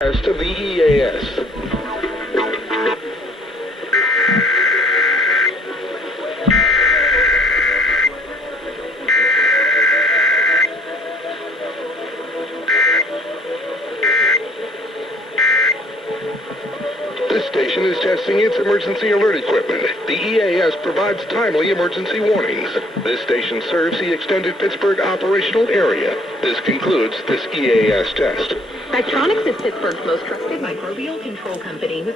As to the EAS. This station is testing its emergency alert equipment. The EAS provides timely emergency warnings. This station serves the extended Pittsburgh operational area. This concludes this EAS test. Bactronics is Pittsburgh's most trusted microbial control company who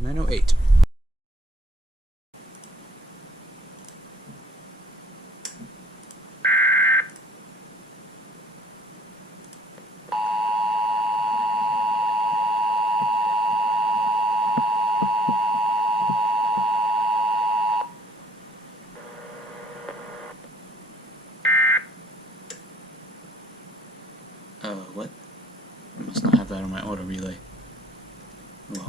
908. What? I must not have that on my auto relay. Well.